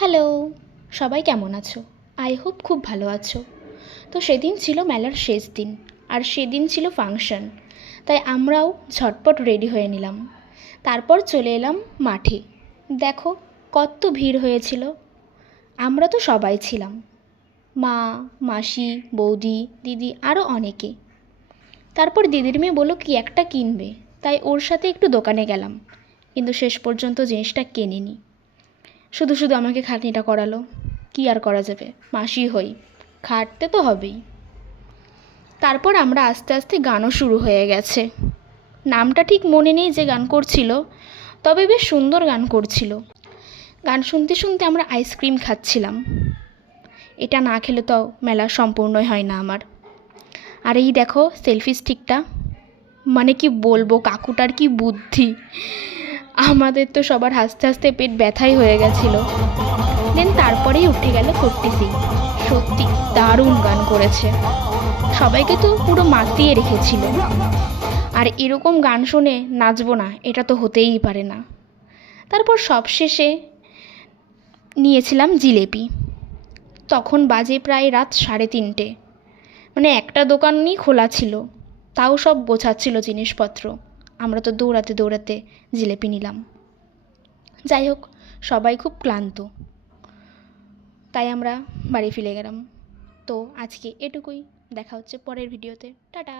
Hello, সবাই কেমন আছো? আই হোপ খুব ভালো আছো। তো সেদিন ছিল মেলার শেষ দিন, আর সেদিন ছিল ফাংশন। তাই আমরাও ঝটপট রেডি হয়ে নিলাম। তারপর চলে এলাম মাঠে। দেখো কত ভিড় হয়েছিল। আমরা তো সবাই ছিলাম, মা, মাসি, বৌদি, দিদি আরও অনেকে। তারপর দিদির মেয়ে বলল কি একটা কিনবে, তাই ওর সাথে একটু দোকানে গেলাম, কিন্তু শেষ পর্যন্ত জিনিসটা কেনিনি। শুধু শুধু আমাকে খাটনিটা করালো। কি আর করা যাবে, মাসি হই, খাটতে তো হবেই। তারপর আমরা আস্তে আস্তে গানও শুরু হয়ে গেছে। নামটা ঠিক মনে নেই যে গান করছিল, তবে বেশ সুন্দর গান করছিল। গান শুনতে শুনতে আমরা আইসক্রিম খাচ্ছিলাম। এটা না খেলে তো মেলা সম্পূর্ণই হয় না আমার। আর এই দেখো সেলফি স্টিকটা, মানে কি বলবো, কাকুটার কি বুদ্ধি। আমাদের তো সবার হাসতে হাসতে পেট ব্যথাই হয়ে গেছিলো। দেন তারপরেই উঠে গেল ফোর্টি সিং। সত্যি দারুণ গান করেছে, সবাইকে তো পুরো মাতিয়ে রেখেছিল। আর এরকম গান শুনে নাচবো না, এটা তো হতেই পারে না। তারপর সবশেষে নিয়েছিলাম জিলেপি। তখন বাজে প্রায় রাত 3:30, মানে একটা দোকানই খোলা ছিল, তাও সব গোছাচ্ছিল জিনিসপত্র। আমরা তো দৌড়াতে দৌড়াতে জিলেপি নিলাম। যাই হোক, সবাই খুব ক্লান্ত, তাই আমরা বাড়ি ফিরে গেলাম। তো আজকে এটুকুই, দেখা হচ্ছে পরের ভিডিওতে। টাটা।